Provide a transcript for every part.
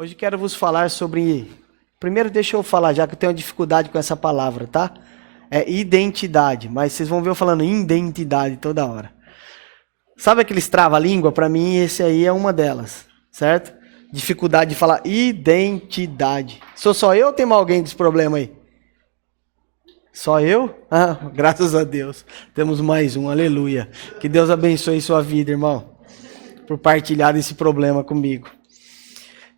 Hoje quero vos falar sobre... Primeiro deixa eu falar, já que eu tenho dificuldade com essa palavra, tá? É identidade, mas vocês vão ver eu falando identidade toda hora. Sabe aqueles trava-língua? Para mim, esse aí é uma delas, certo? Dificuldade de falar identidade. Sou só eu ou tem mais alguém com esse problema aí? Só eu? Ah, graças a Deus. Temos mais um, aleluia. Que Deus abençoe sua vida, irmão, por partilhar esse problema comigo.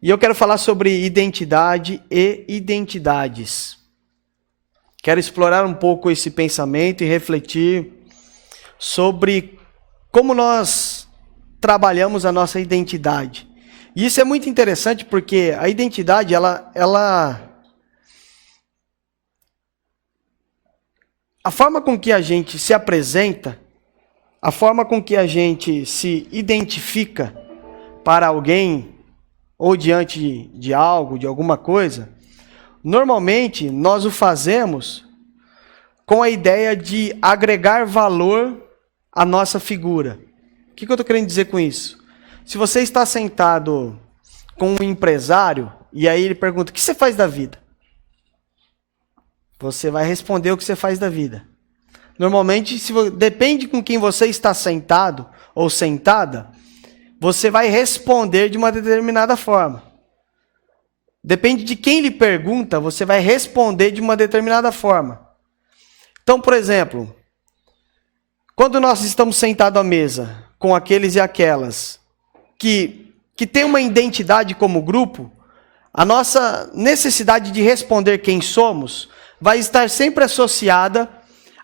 E eu quero falar sobre identidade e identidades. Quero explorar um pouco esse pensamento e refletir sobre como nós trabalhamos a nossa identidade. E isso é muito interessante porque a identidade, a forma com que a gente se apresenta, a forma com que a gente se identifica para alguém ou diante de algo, de alguma coisa, normalmente nós o fazemos com a ideia de agregar valor à nossa figura. O que eu estou querendo dizer com isso? Se você está sentado com um empresário e aí ele pergunta, o que você faz da vida? Você vai responder o que você faz da vida. Normalmente, depende com quem você está sentado ou sentada, você vai responder de uma determinada forma. Depende de quem lhe pergunta, você vai responder de uma determinada forma. Então, por exemplo, quando nós estamos sentados à mesa com aqueles e aquelas que têm uma identidade como grupo, a nossa necessidade de responder quem somos vai estar sempre associada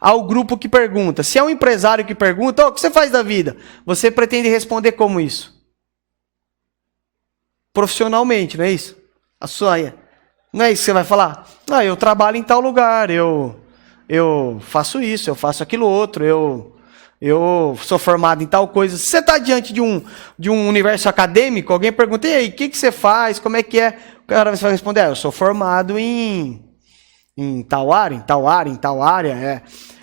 ao grupo que pergunta. Se é um empresário que pergunta, o que você faz da vida? Você pretende responder como isso? Profissionalmente, não é isso? Não é isso que você vai falar? Eu trabalho em tal lugar, eu faço isso, eu faço aquilo outro, eu sou formado em tal coisa. Se você está diante de um universo acadêmico, alguém pergunta, e aí, o que você faz, como é que é? O cara vai responder, eu sou formado em tal área, em tal área, em tal área.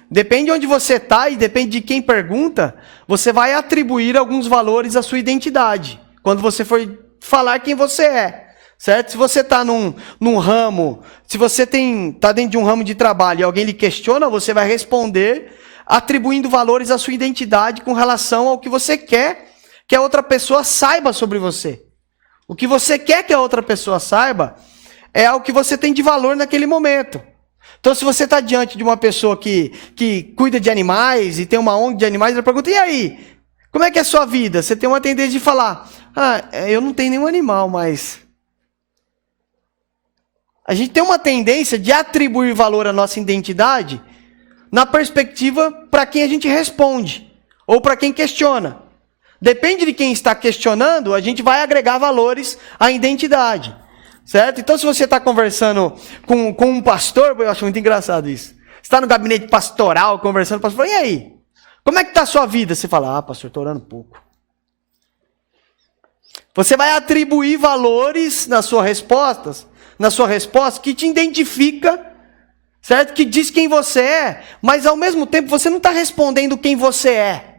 Depende de onde você está e depende de quem pergunta, você vai atribuir alguns valores à sua identidade. Quando você for falar quem você é, certo? Se você está num ramo, se você está dentro de um ramo de trabalho e alguém lhe questiona, você vai responder atribuindo valores à sua identidade com relação ao que você quer que a outra pessoa saiba sobre você. O que você quer que a outra pessoa saiba é o que você tem de valor naquele momento. Então, se você está diante de uma pessoa que cuida de animais e tem uma ONG de animais, ela pergunta, e aí, como é que é a sua vida? Você tem uma tendência de falar, eu não tenho nenhum animal, mas... A gente tem uma tendência de atribuir valor à nossa identidade na perspectiva para quem a gente responde, ou para quem questiona. Depende de quem está questionando, a gente vai agregar valores à identidade. Certo? Então, se você está conversando com um pastor, eu acho muito engraçado isso. Você está no gabinete pastoral, conversando com o pastor, e aí? Como é que está a sua vida? Você fala, pastor, estou orando pouco. Você vai atribuir valores na sua resposta que te identifica, certo? Que diz quem você é, mas ao mesmo tempo você não está respondendo quem você é.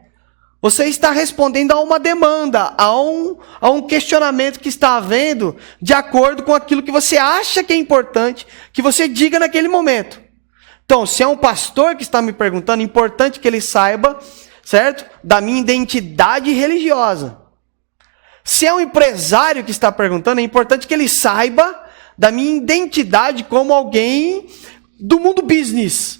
Você está respondendo a uma demanda, a um questionamento que está havendo de acordo com aquilo que você acha que é importante que você diga naquele momento. Então, se é um pastor que está me perguntando, é importante que ele saiba, certo? Da minha identidade religiosa. Se é um empresário que está perguntando, é importante que ele saiba da minha identidade como alguém do mundo business.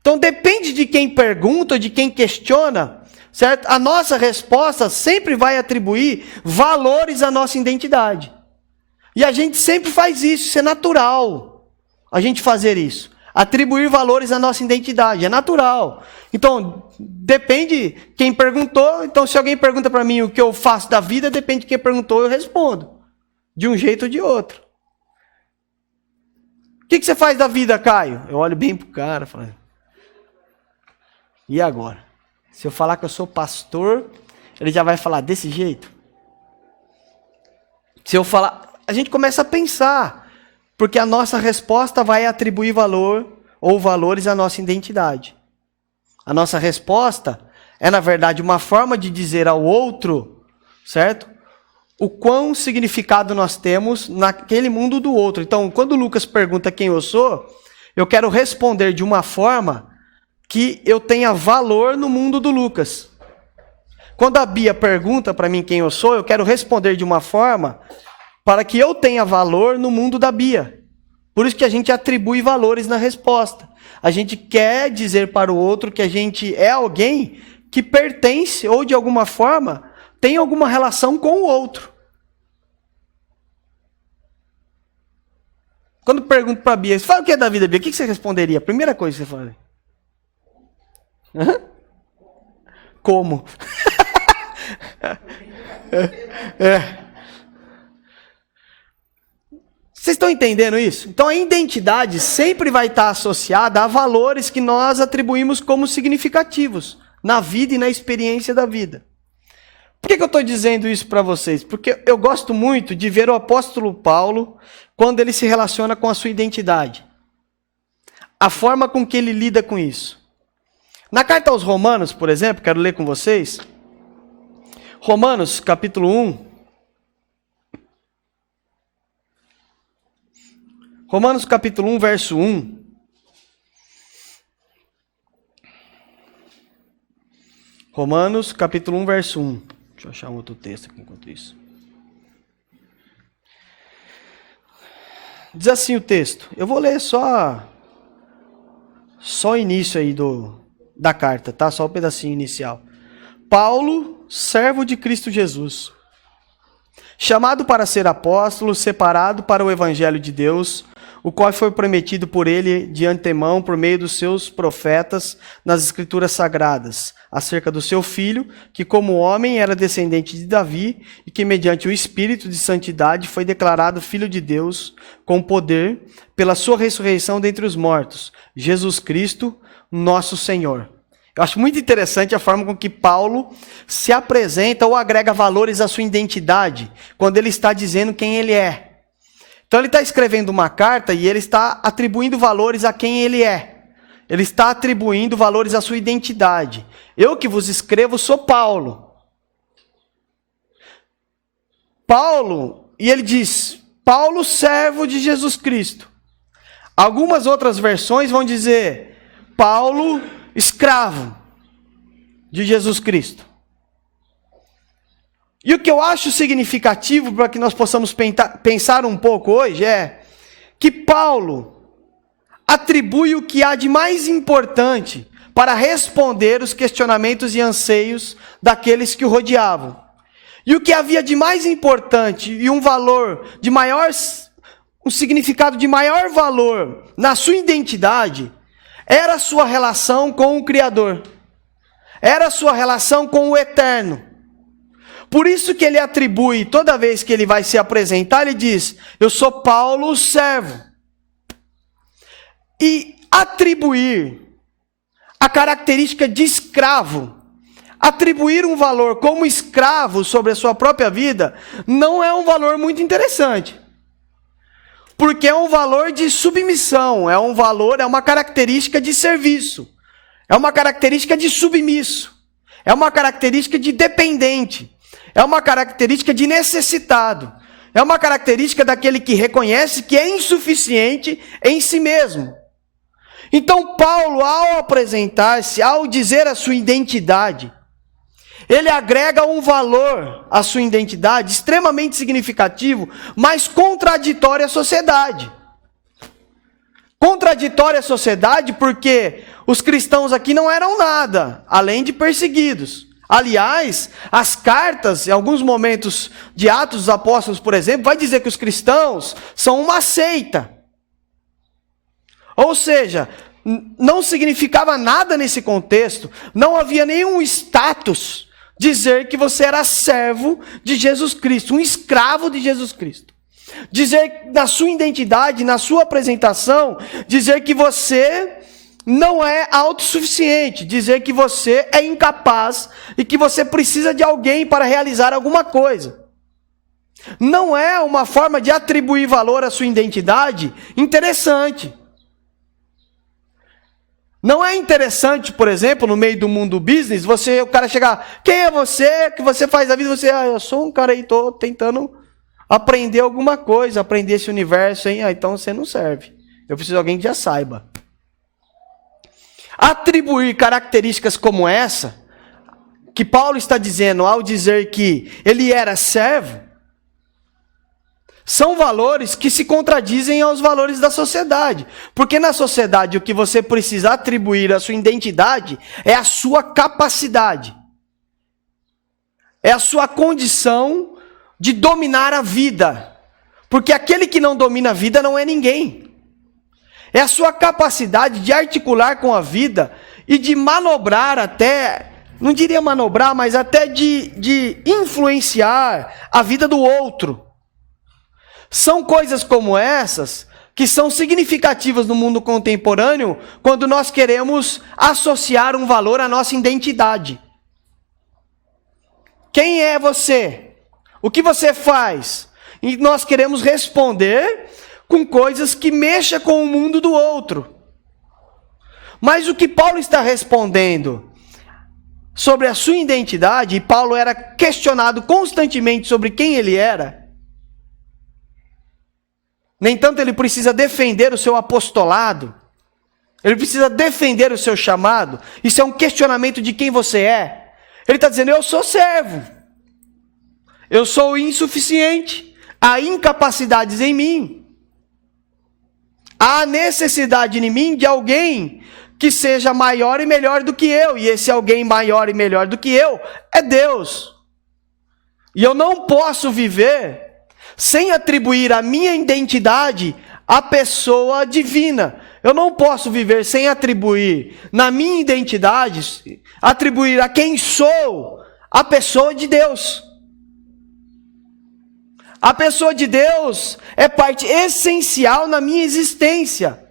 Então, depende de quem pergunta, de quem questiona, certo? A nossa resposta sempre vai atribuir valores à nossa identidade. E a gente sempre faz isso é natural. A gente fazer isso. Atribuir valores à nossa identidade, é natural. Então, depende quem perguntou. Então, se alguém pergunta para mim o que eu faço da vida, depende de quem perguntou, eu respondo. De um jeito ou de outro. O que você faz da vida, Caio? Eu olho bem pro cara e falo, e agora? Se eu falar que eu sou pastor, ele já vai falar desse jeito? Se eu falar, a gente começa a pensar, porque a nossa resposta vai atribuir valor ou valores à nossa identidade. A nossa resposta é, na verdade, uma forma de dizer ao outro, certo? o quão significado nós temos naquele mundo do outro. Então, quando o Lucas pergunta quem eu sou, eu quero responder de uma forma que eu tenha valor no mundo do Lucas. Quando a Bia pergunta para mim quem eu sou, eu quero responder de uma forma para que eu tenha valor no mundo da Bia. Por isso que a gente atribui valores na resposta. A gente quer dizer para o outro que a gente é alguém que pertence ou de alguma forma tem alguma relação com o outro. Quando pergunto para a Bia, você fala o que é da vida, Bia? O que você responderia? Primeira coisa que você fala. Como? Vocês estão entendendo isso? Então a identidade sempre vai estar associada a valores que nós atribuímos como significativos na vida e na experiência da vida. Por que eu estou dizendo isso para vocês? Porque eu gosto muito de ver o apóstolo Paulo quando ele se relaciona com a sua identidade. A forma com que ele lida com isso. Na carta aos Romanos, por exemplo, quero ler com vocês. Romanos, capítulo 1. Romanos, capítulo 1, verso 1. Romanos, capítulo 1, verso 1. Deixa eu achar um outro texto aqui enquanto isso. Diz assim o texto. Eu vou ler só o início aí da carta, tá? Só o pedacinho inicial. Paulo, servo de Cristo Jesus, chamado para ser apóstolo, separado para o evangelho de Deus, o qual foi prometido por ele de antemão por meio dos seus profetas nas escrituras sagradas, acerca do seu filho, que como homem era descendente de Davi e que mediante o Espírito de santidade foi declarado filho de Deus com poder pela sua ressurreição dentre os mortos, Jesus Cristo, nosso Senhor. Eu acho muito interessante a forma com que Paulo se apresenta ou agrega valores à sua identidade, quando ele está dizendo quem ele é. Então ele está escrevendo uma carta e ele está atribuindo valores a quem ele é. Ele está atribuindo valores à sua identidade. Eu que vos escrevo sou Paulo. Paulo, e ele diz, Paulo, servo de Jesus Cristo. Algumas outras versões vão dizer, Paulo, escravo de Jesus Cristo. E o que eu acho significativo para que nós possamos pensar um pouco hoje é que Paulo atribui o que há de mais importante para responder os questionamentos e anseios daqueles que o rodeavam. E o que havia de mais importante e um valor de maior, um significado de maior valor na sua identidade era a sua relação com o Criador. Era a sua relação com o Eterno. Por isso que ele atribui, toda vez que ele vai se apresentar, ele diz, eu sou Paulo, o servo. E atribuir a característica de escravo, atribuir um valor como escravo sobre a sua própria vida, não é um valor muito interessante. Porque é um valor de submissão, é uma característica de serviço, é uma característica de submisso, é uma característica de dependente. É uma característica de necessitado. É uma característica daquele que reconhece que é insuficiente em si mesmo. Então, Paulo, ao apresentar-se, ao dizer a sua identidade, ele agrega um valor à sua identidade extremamente significativo, mas contraditório à sociedade. Contraditório à sociedade porque os cristãos aqui não eram nada, além de perseguidos. Aliás, as cartas, em alguns momentos de Atos dos Apóstolos, por exemplo, vai dizer que os cristãos são uma seita. Ou seja, não significava nada nesse contexto, não havia nenhum status dizer que você era servo de Jesus Cristo, um escravo de Jesus Cristo. Dizer na sua identidade, na sua apresentação, dizer que você não é autossuficiente, dizer que você é incapaz e que você precisa de alguém para realizar alguma coisa. Não é uma forma de atribuir valor à sua identidade interessante. Não é interessante, por exemplo, no meio do mundo business, o cara chegar, quem é você, o que você faz da vida? Você, eu sou um cara aí, tô tentando aprender alguma coisa, aprender esse universo, hein? Então você não serve. Eu preciso de alguém que já saiba. Atribuir características como essa, que Paulo está dizendo ao dizer que ele era servo, são valores que se contradizem aos valores da sociedade. Porque na sociedade o que você precisa atribuir à sua identidade é a sua capacidade. É a sua condição de dominar a vida. Porque aquele que não domina a vida não é ninguém. É a sua capacidade de articular com a vida e de manobrar até, não diria manobrar, mas até de influenciar a vida do outro. São coisas como essas que são significativas no mundo contemporâneo quando nós queremos associar um valor à nossa identidade. Quem é você? O que você faz? E nós queremos responder com coisas que mexam com o mundo do outro. Mas o que Paulo está respondendo sobre a sua identidade, e Paulo era questionado constantemente sobre quem ele era, nem tanto ele precisa defender o seu apostolado, ele precisa defender o seu chamado, isso é um questionamento de quem você é. Ele está dizendo, eu sou servo, eu sou insuficiente, há incapacidades em mim, há necessidade em mim de alguém que seja maior e melhor do que eu, e esse alguém maior e melhor do que eu é Deus. E eu não posso viver sem atribuir a minha identidade à pessoa divina. Eu não posso viver sem atribuir na minha identidade, atribuir a quem sou, a pessoa de Deus. A pessoa de Deus é parte essencial na minha existência.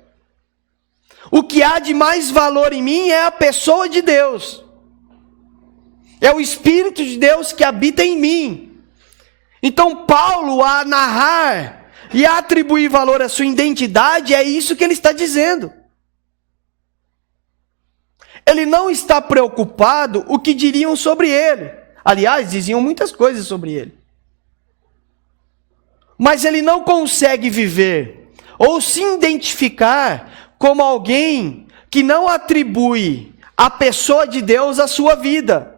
O que há de mais valor em mim é a pessoa de Deus. É o Espírito de Deus que habita em mim. Então Paulo, a narrar e a atribuir valor à sua identidade, é isso que ele está dizendo. Ele não está preocupado o que diriam sobre ele. Aliás, diziam muitas coisas sobre ele. Mas ele não consegue viver ou se identificar como alguém que não atribui a pessoa de Deus à sua vida.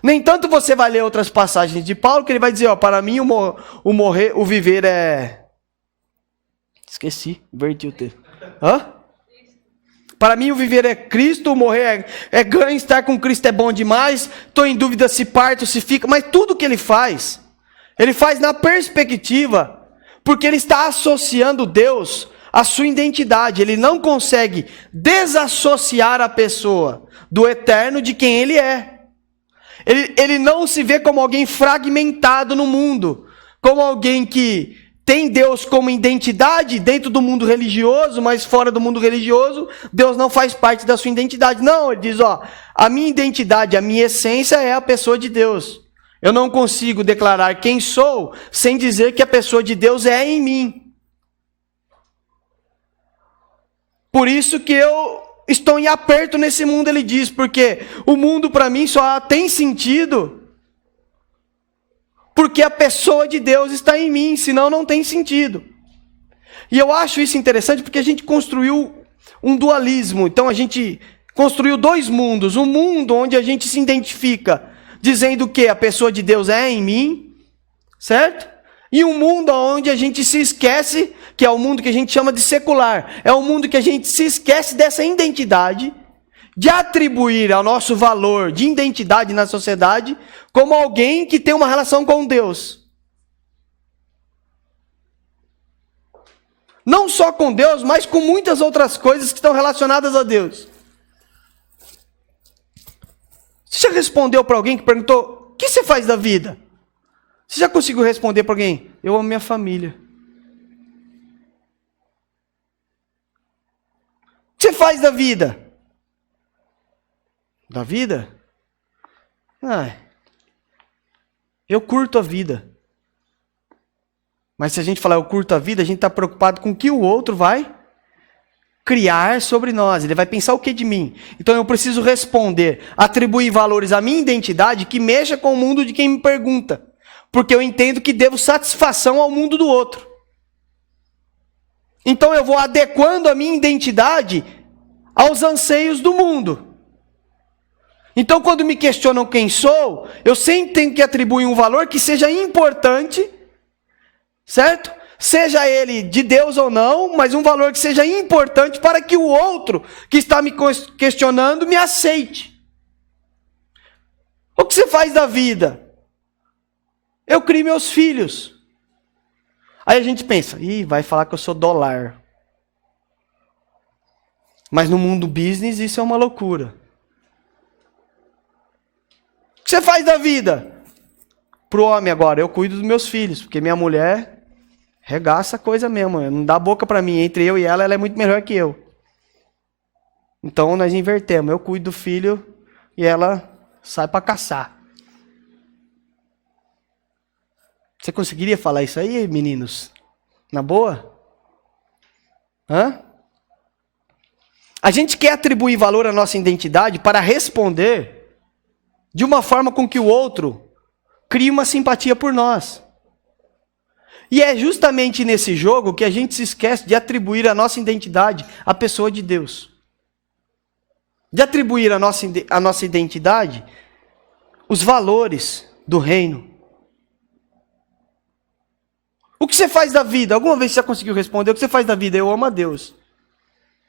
No entanto, você vai ler outras passagens de Paulo que ele vai dizer, para mim o viver é... Esqueci, inverti o texto. Para mim o viver é Cristo, o morrer é ganho, estar com Cristo é bom demais, estou em dúvida se parto, se fica, mas tudo que ele faz na perspectiva, porque ele está associando Deus à sua identidade, ele não consegue desassociar a pessoa do eterno de quem ele é. Ele não se vê como alguém fragmentado no mundo, como alguém que tem Deus como identidade dentro do mundo religioso, mas fora do mundo religioso, Deus não faz parte da sua identidade. Não, ele diz, a minha identidade, a minha essência é a pessoa de Deus. Eu não consigo declarar quem sou sem dizer que a pessoa de Deus é em mim. Por isso que eu estou em aperto nesse mundo, ele diz, porque o mundo para mim só tem sentido porque a pessoa de Deus está em mim, senão não tem sentido. E eu acho isso interessante porque a gente construiu um dualismo, então a gente construiu dois mundos, um mundo onde a gente se identifica dizendo que a pessoa de Deus é em mim, certo? E um mundo onde a gente se esquece, que é o mundo que a gente chama de secular. É um mundo que a gente se esquece dessa identidade, de atribuir ao nosso valor de identidade na sociedade como alguém que tem uma relação com Deus. Não só com Deus, mas com muitas outras coisas que estão relacionadas a Deus. Você já respondeu para alguém que perguntou, o que você faz da vida? Você já conseguiu responder para alguém? Eu amo minha família. O que você faz da vida? Da vida? Eu curto a vida. Mas se a gente falar eu curto a vida, a gente está preocupado com o que o outro vai criar sobre nós. Ele vai pensar o que de mim? Então eu preciso responder, atribuir valores à minha identidade que mexa com o mundo de quem me pergunta. Porque eu entendo que devo satisfação ao mundo do outro. Então eu vou adequando a minha identidade aos anseios do mundo. Então quando me questionam quem sou, eu sempre tenho que atribuir um valor que seja importante, certo? Seja ele de Deus ou não, mas um valor que seja importante para que o outro que está me questionando me aceite. O que você faz da vida? Eu crio meus filhos. Aí a gente pensa, vai falar que eu sou dólar. Mas no mundo business isso é uma loucura. O que você faz da vida? Pro homem agora, eu cuido dos meus filhos, porque minha mulher regaça a coisa mesmo, não dá boca pra mim. Entre eu e ela é muito melhor que eu. Então nós invertemos, eu cuido do filho e ela sai pra caçar. Você conseguiria falar isso aí, meninos? Na boa? Hã? A gente quer atribuir valor à nossa identidade para responder de uma forma com que o outro crie uma simpatia por nós. E é justamente nesse jogo que a gente se esquece de atribuir a nossa identidade à pessoa de Deus. De atribuir a nossa identidade os valores do reino. O que você faz da vida? Alguma vez você já conseguiu responder? O que você faz da vida? Eu amo a Deus.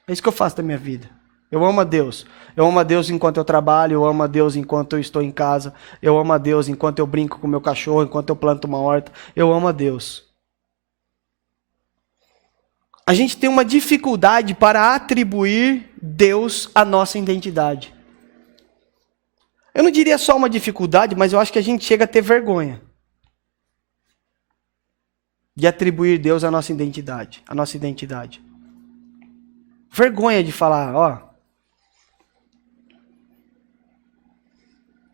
É isso que eu faço da minha vida. Eu amo a Deus. Eu amo a Deus enquanto eu trabalho, eu amo a Deus enquanto eu estou em casa, eu amo a Deus enquanto eu brinco com meu cachorro, enquanto eu planto uma horta, eu amo a Deus. A gente tem uma dificuldade para atribuir Deus à nossa identidade. Eu não diria só uma dificuldade, mas eu acho que a gente chega a ter vergonha de atribuir Deus à nossa identidade, Vergonha de falar,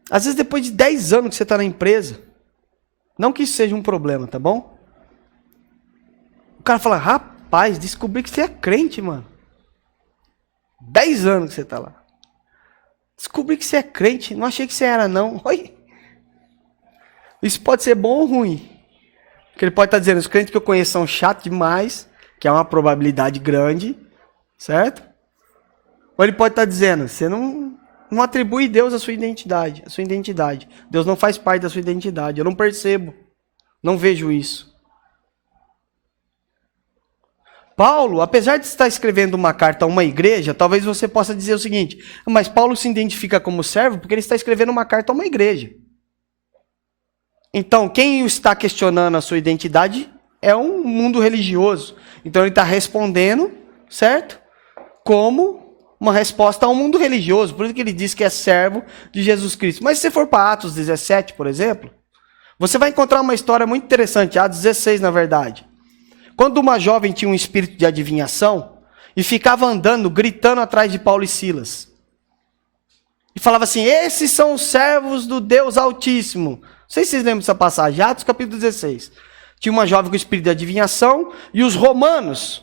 às vezes depois de 10 anos que você está na empresa, não que isso seja um problema, tá bom? O cara fala, rapaz, descobri que você é crente, mano. 10 anos que você está lá. Descobri que você é crente, não achei que você era não. Oi. Isso pode ser bom ou ruim. Porque ele pode estar dizendo, os crentes que eu conheço são chatos demais, que é uma probabilidade grande, certo? Ou ele pode estar dizendo, você não atribui Deus à sua identidade, Deus não faz parte da sua identidade, eu não percebo, não vejo isso. Paulo, apesar de estar escrevendo uma carta a uma igreja, talvez você possa dizer o seguinte, mas Paulo se identifica como servo porque ele está escrevendo uma carta a uma igreja. Então, quem está questionando a sua identidade é um mundo religioso. Então, ele está respondendo, certo? Como uma resposta ao mundo religioso. Por isso que ele diz que é servo de Jesus Cristo. Mas se você for para Atos 17, por exemplo, você vai encontrar uma história muito interessante. Atos 16, na verdade. Quando uma jovem tinha um espírito de adivinhação e ficava andando, gritando atrás de Paulo e Silas. E falava assim, esses são os servos do Deus Altíssimo. Não sei se vocês lembram dessa passagem, Atos capítulo 16. Tinha uma jovem com espírito de adivinhação e os romanos,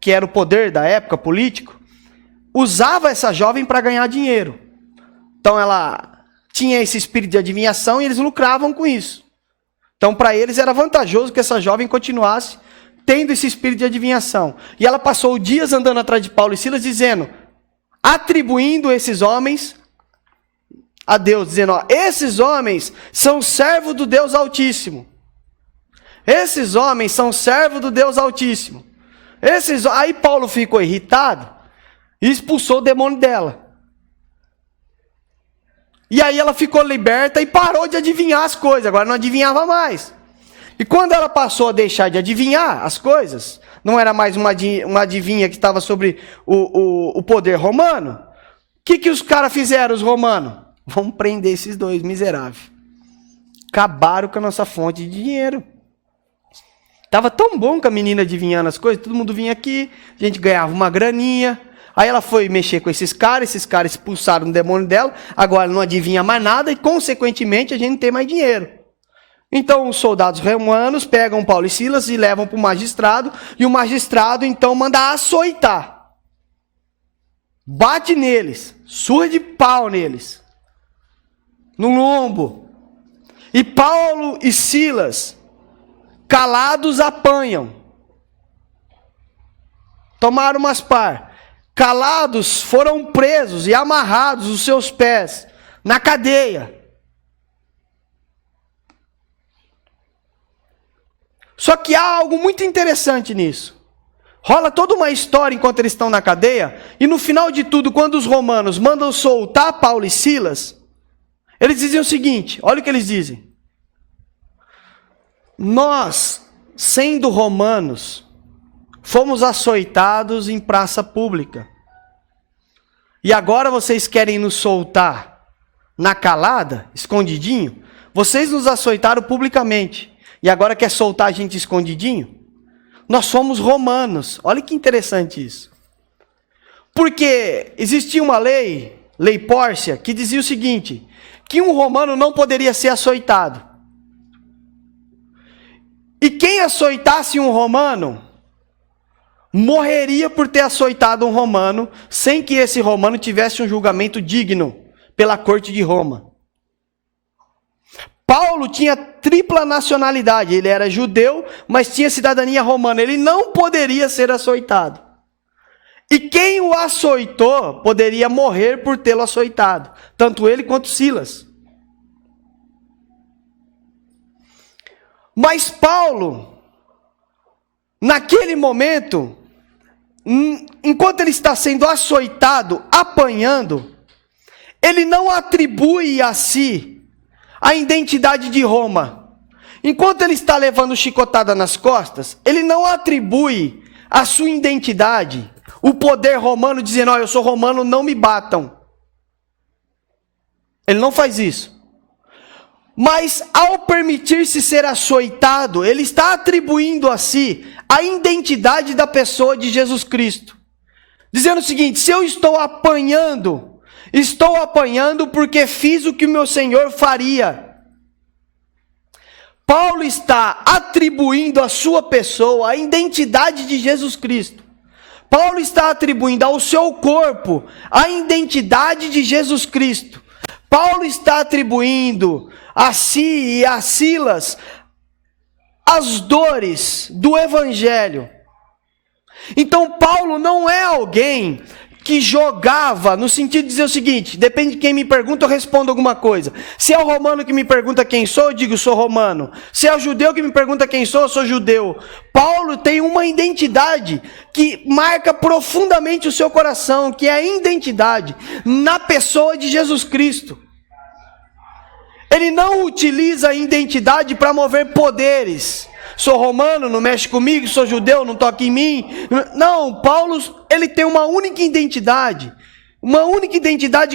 que era o poder da época político, usava essa jovem para ganhar dinheiro. Então ela tinha esse espírito de adivinhação e eles lucravam com isso. Então para eles era vantajoso que essa jovem continuasse tendo esse espírito de adivinhação. E ela passou dias andando atrás de Paulo e Silas dizendo, atribuindo esses homens a Deus, dizendo, esses homens são servos do Deus Altíssimo. Esses homens são servos do Deus Altíssimo. Aí Paulo ficou irritado e expulsou o demônio dela. E aí ela ficou liberta e parou de adivinhar as coisas, agora não adivinhava mais. E quando ela passou a deixar de adivinhar as coisas, não era mais uma adivinha que estava sobre o poder romano, o que os caras fizeram, os romanos? Vamos prender esses dois miseráveis. Acabaram com a nossa fonte de dinheiro. Tava tão bom com a menina adivinhando as coisas, todo mundo vinha aqui, a gente ganhava uma graninha. Aí ela foi mexer com esses caras expulsaram o demônio dela, agora não adivinha mais nada e, consequentemente, a gente não tem mais dinheiro. Então, os soldados romanos pegam Paulo e Silas e levam para o magistrado, e o magistrado, então, manda açoitar. bate neles, surra de pau neles, no lombo. E Paulo e Silas, calados, apanham. Tomaram umas par. Calados, foram presos e amarrados os seus pés na cadeia. Só que há algo muito interessante nisso. Rola toda uma história enquanto eles estão na cadeia, e no final de tudo, quando os romanos mandam soltar Paulo e Silas, eles dizem o seguinte, olha o que eles dizem. Nós, sendo romanos, fomos açoitados em praça pública. E agora vocês querem nos soltar na calada, escondidinho? Vocês nos açoitaram publicamente. E agora quer soltar a gente escondidinho? Nós somos romanos. Olha que interessante isso. Porque existia uma lei Pórcia, que dizia o seguinte, que um romano não poderia ser açoitado. E quem açoitasse um romano, morreria por ter açoitado um romano, sem que esse romano tivesse um julgamento digno pela corte de Roma. Paulo tinha tripla nacionalidade, ele era judeu, mas tinha cidadania romana, ele não poderia ser açoitado. E quem o açoitou poderia morrer por tê-lo açoitado, tanto ele quanto Silas. Mas Paulo, naquele momento, enquanto ele está sendo açoitado, apanhando, ele não atribui a si a identidade de Roma. Enquanto ele está levando chicotada nas costas, ele não atribui a sua identidade, o poder romano, dizendo, eu sou romano, não me batam. Ele não faz isso. Mas ao permitir-se ser açoitado, ele está atribuindo a si a identidade da pessoa de Jesus Cristo. Dizendo o seguinte, se eu estou apanhando porque fiz o que o meu Senhor faria. Paulo está atribuindo à sua pessoa a identidade de Jesus Cristo. Paulo está atribuindo ao seu corpo a identidade de Jesus Cristo. Paulo está atribuindo a si e a Silas as dores do Evangelho. Então Paulo não é alguém que jogava, no sentido de dizer o seguinte, depende de quem me pergunta, eu respondo alguma coisa. Se é o romano que me pergunta quem sou, eu digo, sou romano. Se é o judeu que me pergunta quem sou, eu sou judeu. Paulo tem uma identidade que marca profundamente o seu coração, que é a identidade na pessoa de Jesus Cristo. Ele não utiliza a identidade para mover poderes. Sou romano, não mexe comigo, sou judeu, não toca em mim. Não, Paulo, ele tem uma única identidade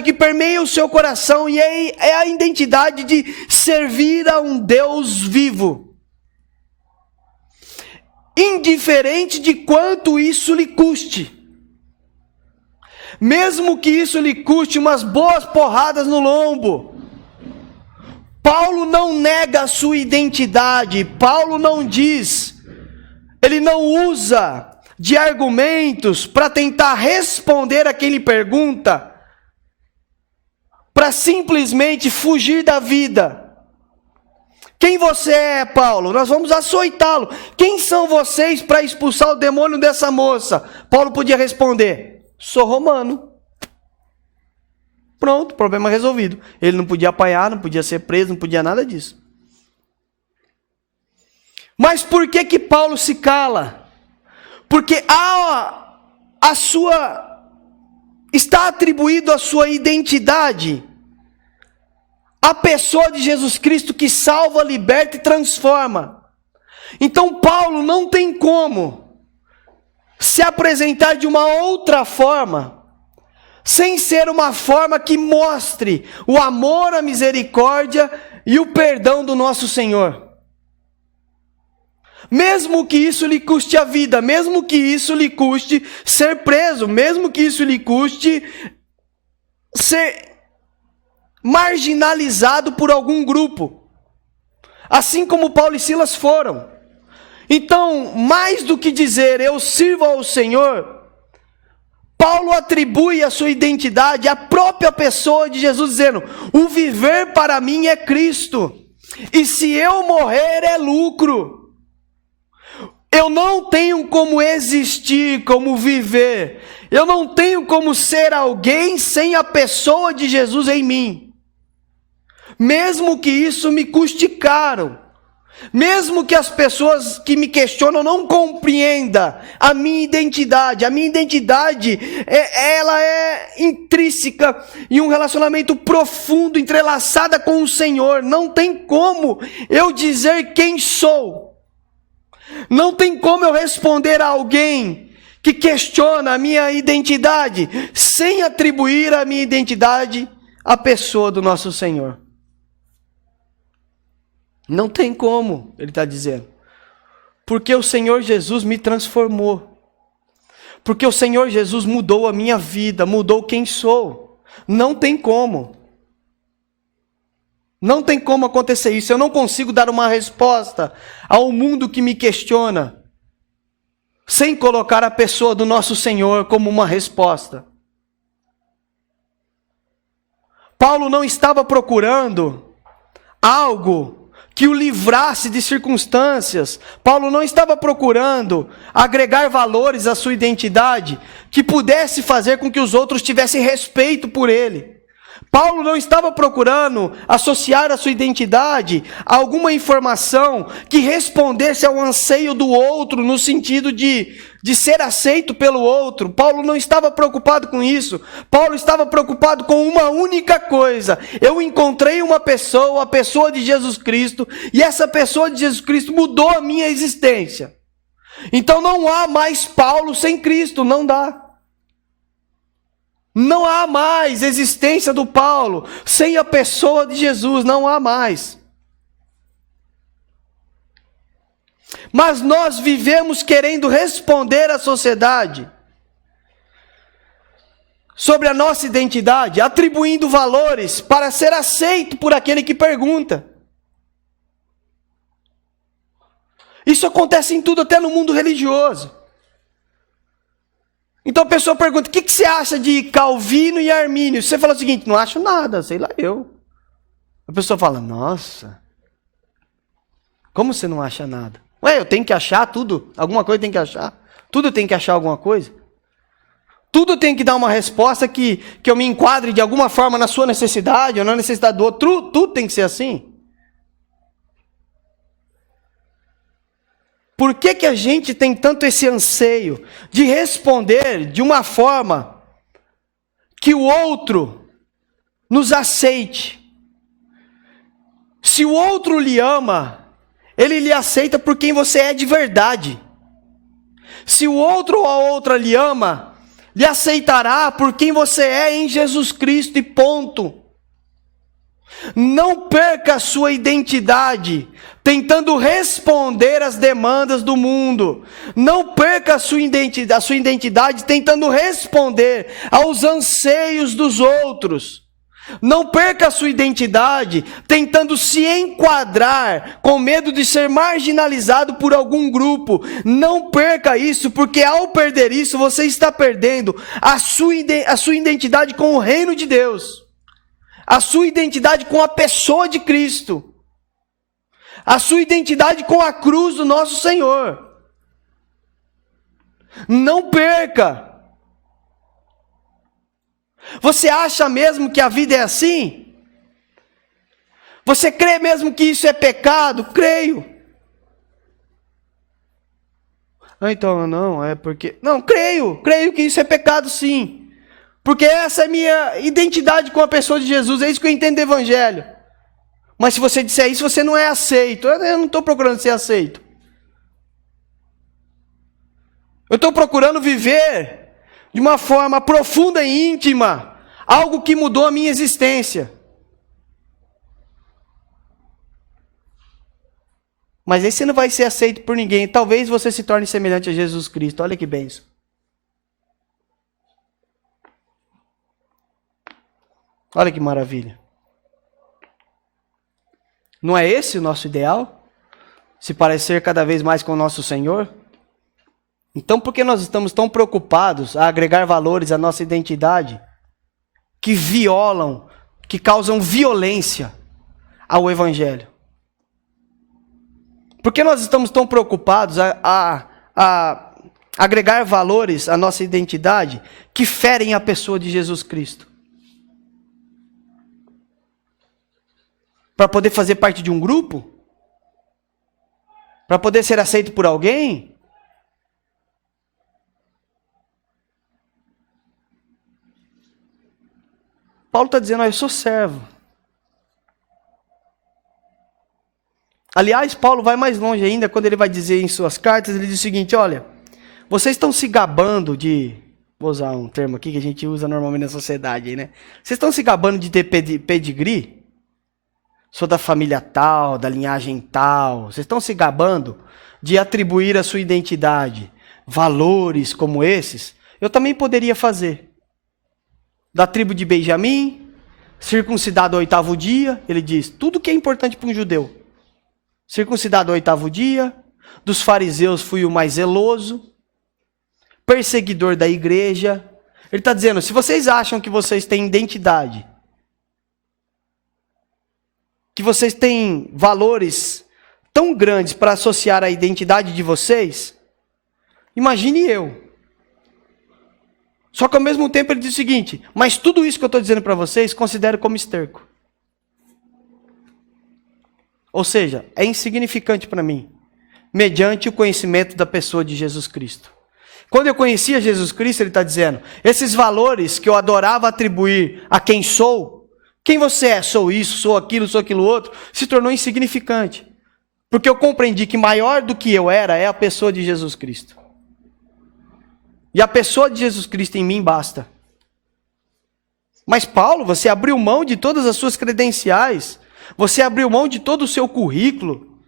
que permeia o seu coração, e é a identidade de servir a um Deus vivo. Indiferente de quanto isso lhe custe. Mesmo que isso lhe custe umas boas porradas no lombo. Paulo não nega a sua identidade, Paulo não diz, ele não usa de argumentos para tentar responder a quem lhe pergunta, para simplesmente fugir da vida. Quem você é, Paulo? Nós vamos açoitá-lo. Quem são vocês para expulsar o demônio dessa moça? Paulo podia responder, sou romano. Pronto, problema resolvido. Ele não podia apanhar, não podia ser preso, não podia nada disso. Mas por que Paulo se cala? Porque está atribuído a sua identidade a pessoa de Jesus Cristo que salva, liberta e transforma. Então Paulo não tem como se apresentar de uma outra forma, sem ser uma forma que mostre o amor, a misericórdia e o perdão do nosso Senhor. Mesmo que isso lhe custe a vida, mesmo que isso lhe custe ser preso, mesmo que isso lhe custe ser marginalizado por algum grupo, assim como Paulo e Silas foram. Então, mais do que dizer eu sirvo ao Senhor, Paulo atribui a sua identidade à própria pessoa de Jesus, dizendo: o viver para mim é Cristo, e se eu morrer é lucro. Eu não tenho como existir, como viver, eu não tenho como ser alguém sem a pessoa de Jesus em mim. Mesmo que isso me custe caro, mesmo que as pessoas que me questionam não compreendam a minha identidade ela é intrínseca em um relacionamento profundo, entrelaçada com o Senhor. Não tem como eu dizer quem sou, não tem como eu responder a alguém que questiona a minha identidade, sem atribuir a minha identidade à pessoa do nosso Senhor. Não tem como, ele está dizendo. Porque o Senhor Jesus me transformou. Porque o Senhor Jesus mudou a minha vida, mudou quem sou. Não tem como. Não tem como acontecer isso. Eu não consigo dar uma resposta ao mundo que me questiona sem colocar a pessoa do nosso Senhor como uma resposta. Paulo não estava procurando algo que o livrasse de circunstâncias. Paulo não estava procurando agregar valores à sua identidade que pudesse fazer com que os outros tivessem respeito por ele. Paulo não estava procurando associar a sua identidade a alguma informação que respondesse ao anseio do outro, no sentido de ser aceito pelo outro. Paulo não estava preocupado com isso. Paulo estava preocupado com uma única coisa: eu encontrei uma pessoa, a pessoa de Jesus Cristo, e essa pessoa de Jesus Cristo mudou a minha existência. Então não há mais Paulo sem Cristo, não dá. Não há mais existência do Paulo sem a pessoa de Jesus, não há mais. Mas nós vivemos querendo responder à sociedade sobre a nossa identidade, atribuindo valores para ser aceito por aquele que pergunta. Isso acontece em tudo, até no mundo religioso. Então a pessoa pergunta: o que você acha de Calvino e Armínio? Você fala o seguinte: não acho nada, sei lá eu. A pessoa fala: nossa, como você não acha nada? Ué, eu tenho que achar tudo? Alguma coisa tem que achar? Tudo tem que achar alguma coisa? Tudo tem que dar uma resposta que eu me enquadre de alguma forma na sua necessidade ou na necessidade do outro? Tudo tem que ser assim? Por que a gente tem tanto esse anseio de responder de uma forma que o outro nos aceite? Se o outro lhe ama, ele lhe aceita por quem você é de verdade. Se o outro ou a outra lhe ama, lhe aceitará por quem você é em Jesus Cristo, e ponto. Não perca a sua identidade tentando responder às demandas do mundo. Não perca a sua identidade tentando responder aos anseios dos outros. Não perca a sua identidade tentando se enquadrar com medo de ser marginalizado por algum grupo. Não perca isso, porque ao perder isso, você está perdendo a sua identidade com o reino de Deus. A sua identidade com a pessoa de Cristo. A sua identidade com a cruz do nosso Senhor. Não perca. Você acha mesmo que a vida é assim? Você crê mesmo que isso é pecado? Creio. Então não, é porque... Não, creio que isso é pecado sim. Porque essa é a minha identidade com a pessoa de Jesus, é isso que eu entendo do Evangelho. Mas se você disser isso, você não é aceito. Eu não estou procurando ser aceito. Eu estou procurando viver de uma forma profunda e íntima algo que mudou a minha existência. Mas aí você não vai ser aceito por ninguém. Talvez você se torne semelhante a Jesus Cristo. Olha que bênção. Olha que maravilha. Não é esse o nosso ideal? Se parecer cada vez mais com o nosso Senhor? Então, por que nós estamos tão preocupados a agregar valores à nossa identidade que violam, que causam violência ao Evangelho? Por que nós estamos tão preocupados a agregar valores à nossa identidade que ferem a pessoa de Jesus Cristo? Para poder fazer parte de um grupo? Para poder ser aceito por alguém? Paulo está dizendo, eu sou servo. Aliás, Paulo vai mais longe ainda, quando ele vai dizer em suas cartas, ele diz o seguinte, olha, vocês estão se gabando de, vou usar um termo aqui que a gente usa normalmente na sociedade, né? Vocês estão se gabando de ter pedigree? Sou da família tal, da linhagem tal. Vocês estão se gabando de atribuir à sua identidade valores como esses? Eu também poderia fazer. Da tribo de Benjamim, circuncidado ao 8º dia, ele diz, tudo que é importante para um judeu. Circuncidado ao 8º dia, dos fariseus fui o mais zeloso, perseguidor da igreja. Ele está dizendo, se vocês acham que vocês têm identidade, que vocês têm valores tão grandes para associar à identidade de vocês, imagine eu. Só que ao mesmo tempo ele diz o seguinte, mas tudo isso que eu estou dizendo para vocês, considero como esterco. Ou seja, é insignificante para mim, mediante o conhecimento da pessoa de Jesus Cristo. Quando eu conhecia Jesus Cristo, ele está dizendo, esses valores que eu adorava atribuir a quem sou, quem você é, sou isso, sou aquilo outro, se tornou insignificante. Porque eu compreendi que maior do que eu era é a pessoa de Jesus Cristo. E a pessoa de Jesus Cristo em mim basta. Mas Paulo, você abriu mão de todas as suas credenciais. Você abriu mão de todo o seu currículo.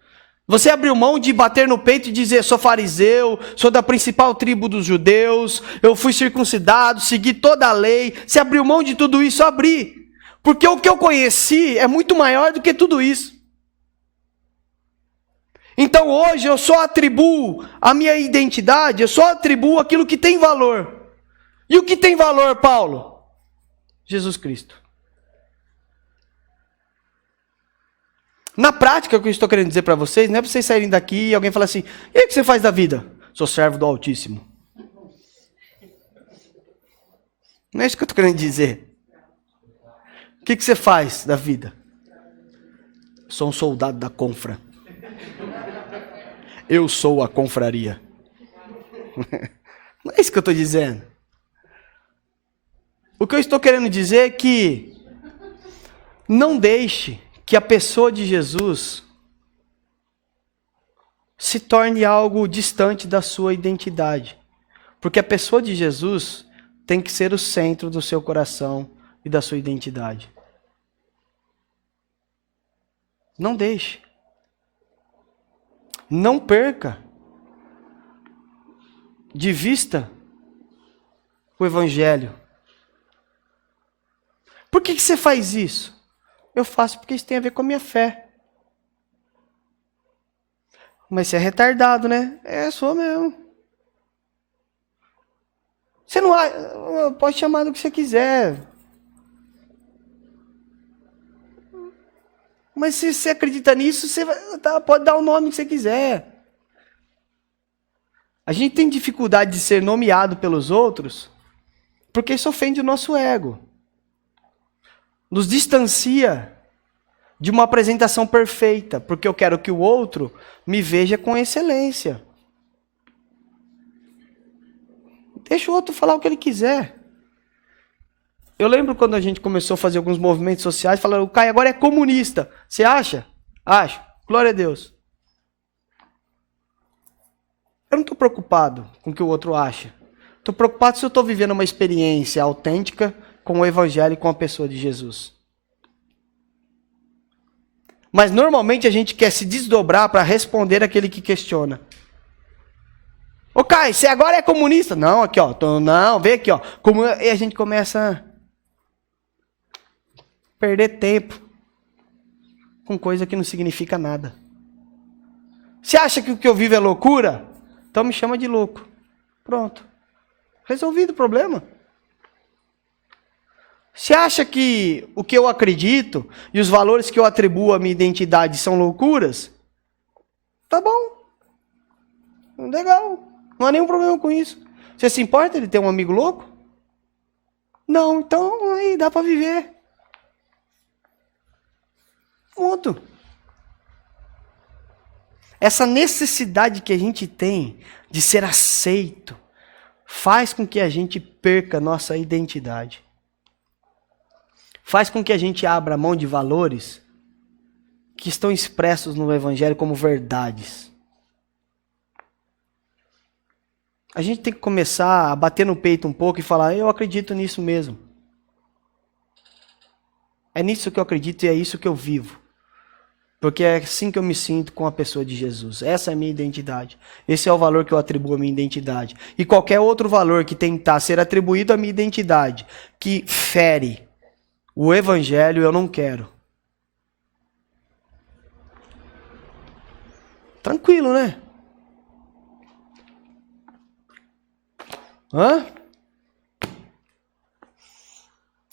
Você abriu mão de bater no peito e dizer, sou fariseu, sou da principal tribo dos judeus, eu fui circuncidado, segui toda a lei. Você abriu mão de tudo isso? Abri. Porque o que eu conheci é muito maior do que tudo isso. Então hoje eu só atribuo a minha identidade, eu só atribuo aquilo que tem valor. E o que tem valor, Paulo? Jesus Cristo. Na prática, o que eu estou querendo dizer para vocês, não é para vocês saírem daqui e alguém falar assim, e aí, o que você faz da vida? Sou servo do Altíssimo. Não é isso que eu estou querendo dizer. O que você faz da vida? Sou um soldado da confra. Eu sou a confraria. Não é isso que eu estou dizendo. O que eu estou querendo dizer é que não deixe que a pessoa de Jesus se torne algo distante da sua identidade. Porque a pessoa de Jesus tem que ser o centro do seu coração e da sua identidade. Não deixe. Não perca de vista o Evangelho. Por que você faz isso? Eu faço porque isso tem a ver com a minha fé. Mas você é retardado, né? É, sou mesmo. Você não pode chamar do que você quiser. Mas se você acredita nisso, você pode dar o nome que você quiser. A gente tem dificuldade de ser nomeado pelos outros porque isso ofende o nosso ego. Nos distancia de uma apresentação perfeita, porque eu quero que o outro me veja com excelência. Deixa o outro falar o que ele quiser. Eu lembro quando a gente começou a fazer alguns movimentos sociais, falaram, o Caio agora é comunista. Você acha? Acho. Glória a Deus. Eu não estou preocupado com o que o outro acha. Estou preocupado se eu estou vivendo uma experiência autêntica com o Evangelho e com a pessoa de Jesus. Mas normalmente a gente quer se desdobrar para responder aquele que questiona. Ô Caio, você agora é comunista? Não, aqui ó. Não, vem aqui ó. E a gente começa a perder tempo com coisa que não significa nada. Você acha que o que eu vivo é loucura? Então me chama de louco. Pronto. Resolvido o problema. Você acha que o que eu acredito e os valores que eu atribuo à minha identidade são loucuras? Tá bom. Legal. Não há nenhum problema com isso. Você se importa ele ter um amigo louco? Não, então aí dá para viver. Ponto. Essa necessidade que a gente tem de ser aceito faz com que a gente perca nossa identidade. Faz com que a gente abra mão de valores que estão expressos no Evangelho como verdades. A gente tem que começar a bater no peito um pouco e falar, eu acredito nisso mesmo. É nisso que eu acredito e é isso que eu vivo. Porque é assim que eu me sinto com a pessoa de Jesus. Essa é a minha identidade. Esse é o valor que eu atribuo à minha identidade. E qualquer outro valor que tentar ser atribuído à minha identidade, que fere o Evangelho, eu não quero. Tranquilo, né? Hã?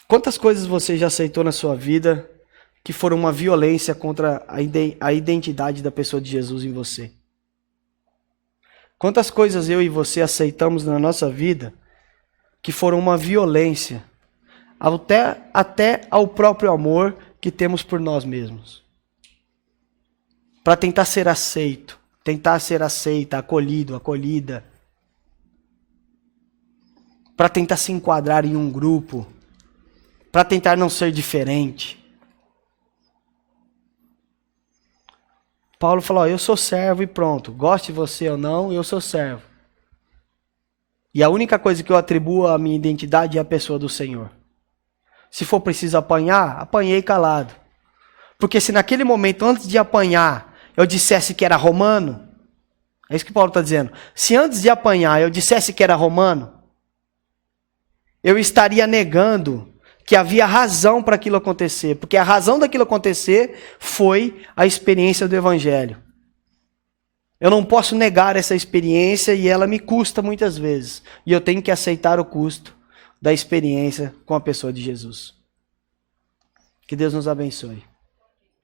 Quantas coisas você já aceitou na sua vida que foram uma violência contra a identidade da pessoa de Jesus em você? Quantas coisas eu e você aceitamos na nossa vida que foram uma violência até ao próprio amor que temos por nós mesmos? Para tentar ser aceito, tentar ser aceita, acolhido, acolhida. Para tentar se enquadrar em um grupo, para tentar não ser diferente. Paulo falou, eu sou servo e pronto, goste você ou não, eu sou servo. E a única coisa que eu atribuo à minha identidade é a pessoa do Senhor. Se for preciso apanhar, apanhei calado. Porque se naquele momento, antes de apanhar, eu dissesse que era romano, é isso que Paulo está dizendo, se antes de apanhar eu dissesse que era romano, eu estaria negando que havia razão para aquilo acontecer. Porque a razão daquilo acontecer foi a experiência do Evangelho. Eu não posso negar essa experiência e ela me custa muitas vezes. E eu tenho que aceitar o custo da experiência com a pessoa de Jesus. Que Deus nos abençoe.